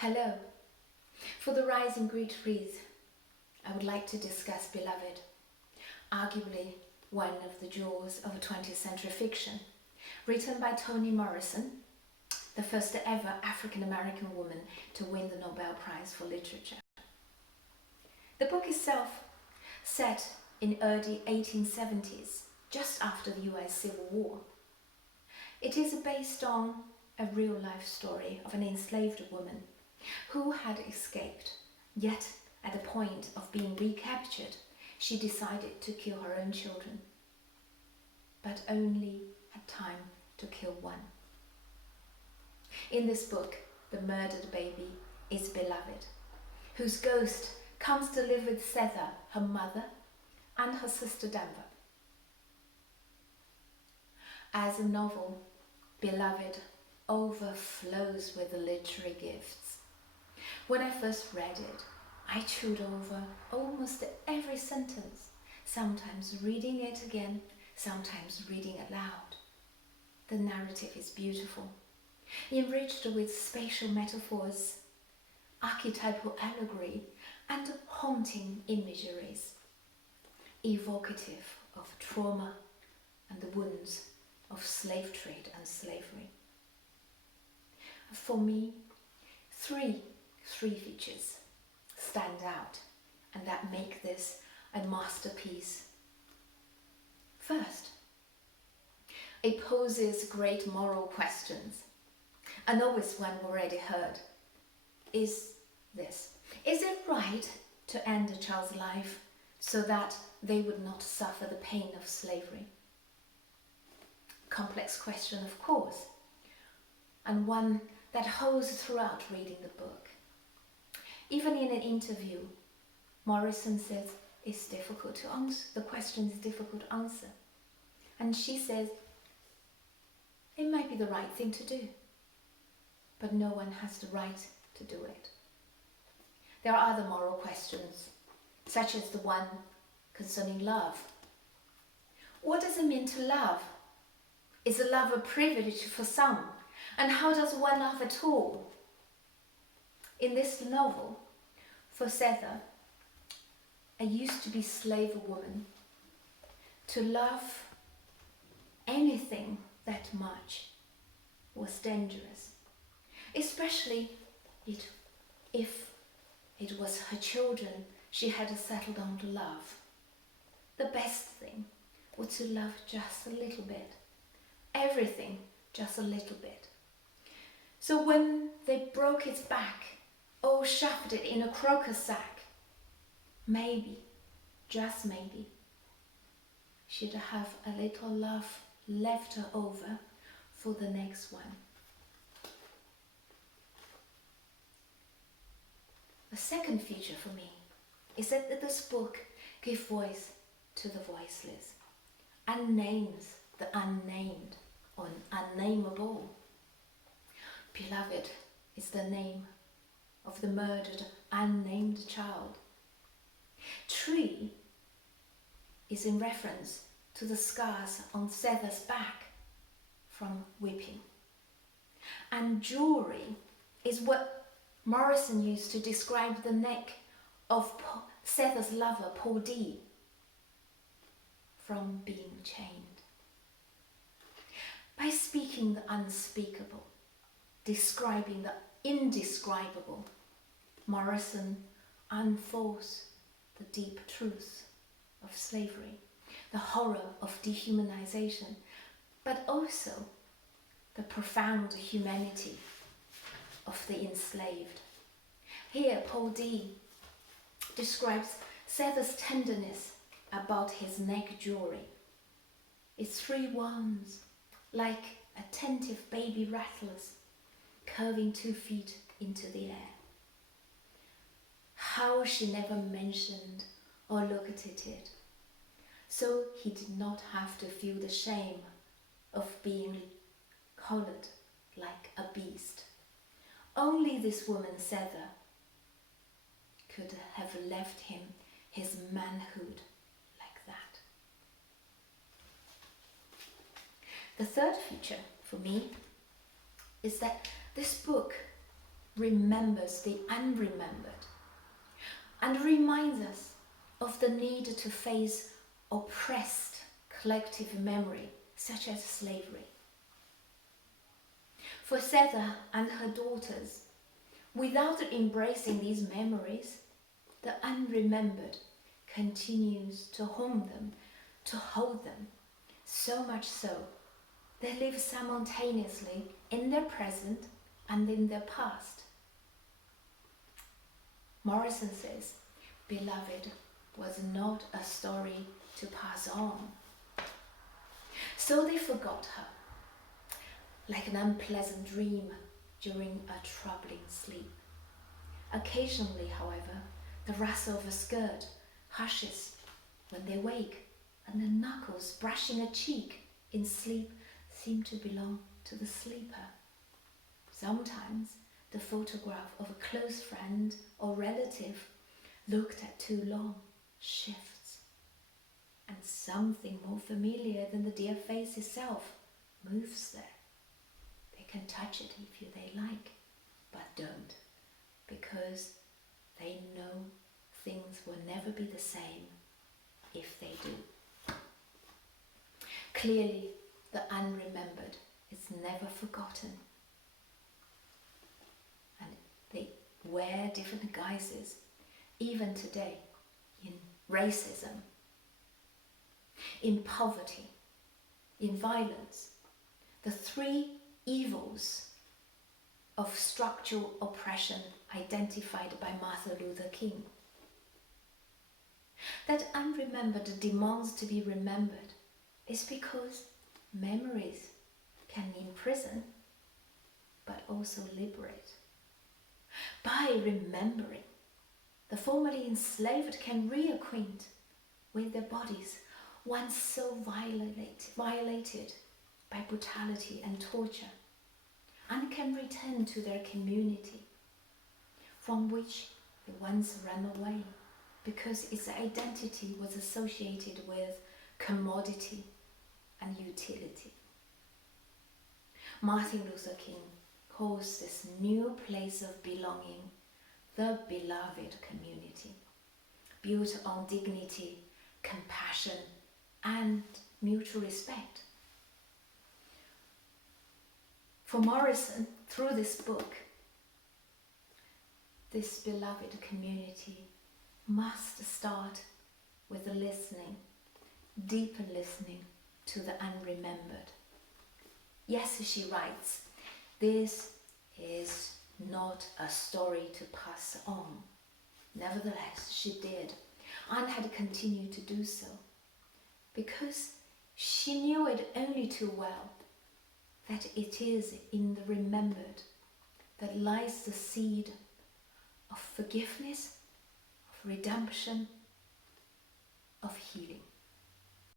Hello. For the Rising Great Wreath, I would like to discuss Beloved, arguably one of the jewels of 20th century fiction, written by Toni Morrison, the first ever African-American woman to win the Nobel Prize for Literature. The book itself, set in early 1870s, just after the US Civil War. It is based on a real-life story of an enslaved woman who had escaped, yet at the point of being recaptured, she decided to kill her own children, but only had time to kill one. In this book, the murdered baby is Beloved, whose ghost comes to live with Setha, her mother, and her sister Denver. As a novel, Beloved overflows with literary gifts. When I first read it, I chewed over almost every sentence, sometimes reading it again, sometimes reading it aloud. The narrative is beautiful, enriched with spatial metaphors, archetypal allegory, and haunting imageries, evocative of trauma and the wounds of slave trade and slavery. For me, three features stand out and that make this a masterpiece. First, it poses great moral questions. An obvious one already heard is this: is it right to end a child's life so that they would not suffer the pain of slavery? Complex question, of course, and one that holds throughout reading the book. Even in an interview, Morrison says it's difficult to answer. The question is difficult to answer. And she says it might be the right thing to do, but no one has the right to do it. There are other moral questions, such as the one concerning love. What does it mean to love? Is love a privilege for some? And how does one love at all? In this novel, for Setha, a used-to-be slave woman, to love anything that much was dangerous, especially if it was her children she had settled on to love. The best thing was to love just a little bit, everything just a little bit. So when they broke its back or shoved it in a crocus sack, maybe, just maybe, she'd have a little love left over for the next one. The second feature for me is that this book gives voice to the voiceless and names the unnamed or unnameable. Beloved is the name of the murdered, unnamed child. Tree is in reference to the scars on Setha's back from whipping. And jewelry is what Morrison used to describe the neck of Setha's lover, Paul D, from being chained. By speaking the unspeakable, describing the indescribable, Morrison unfolds the deep truth of slavery, the horror of dehumanization, but also the profound humanity of the enslaved. Here, Paul D describes Setha's tenderness about his neck jewelry. Its three wands, like attentive baby rattlers, curving 2 feet into the air. How she never mentioned or looked at it, so he did not have to feel the shame of being collared like a beast. Only this woman, Setha, could have left him his manhood like that. The third feature for me is that this book remembers the unremembered and reminds us of the need to face oppressed collective memory, such as slavery. For Setha and her daughters, without embracing these memories, the unremembered continues to haunt them, to hold them, so much so they live simultaneously in their present and in their past. Morrison says, Beloved was not a story to pass on. So they forgot her, like an unpleasant dream during a troubling sleep. Occasionally, however, the rustle of a skirt hushes when they wake, and the knuckles brushing a cheek in sleep seem to belong to the sleeper. Sometimes the photograph of a close friend or relative looked at too long shifts, and something more familiar than the dear face itself moves there. They can touch it if they like, but don't, because they know things will never be the same if they do. Clearly, the unremembered is never forgotten, and they wear different guises, even today, in racism, in poverty, in violence, the three evils of structural oppression identified by Martin Luther King. That unremembered demands to be remembered is because memories can imprison but also liberate. By remembering, the formerly enslaved can reacquaint with their bodies once so violated by brutality and torture, and can return to their community from which they once ran away because its identity was associated with commodity and utility. Martin Luther King calls this new place of belonging the beloved community, built on dignity, compassion, and mutual respect. For Morrison, through this book, this beloved community must start with the listening, deeper listening to the unremembered. Yes, she writes, this is not a story to pass on. Nevertheless, she did, and had continued to do so, because she knew it only too well that it is in the remembered that lies the seed of forgiveness, of redemption, of healing.